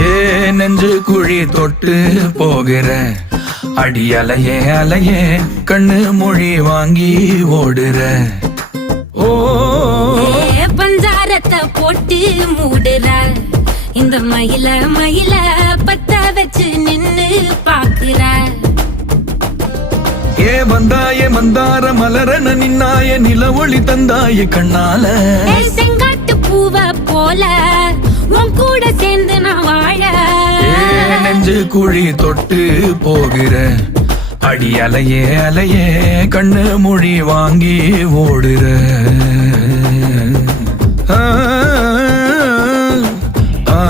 ஏ நெஞ்சு குழி தொட்டு போகிற அடி அலையே அலையே கண்ணு மொழி வாங்கி ஓடுற. ஓ பஞ்சாரத்தை போட்டு மூடுற இந்த மயில மயில பத்த வச்சு நின்னு பாக்குற. ஏ வந்தாய மந்தார மலரன நின்னாய நில ஒளி தந்தாய கண்ணால. செங்காட்டு பூவ போல உன் கூட சேர்ந்து நான் வாழ. நெஞ்சு குழி தொட்டு போகிற அடி அலையே அலையே கண்ணு மொழி வாங்கி ஓடுற. ஆ ஆ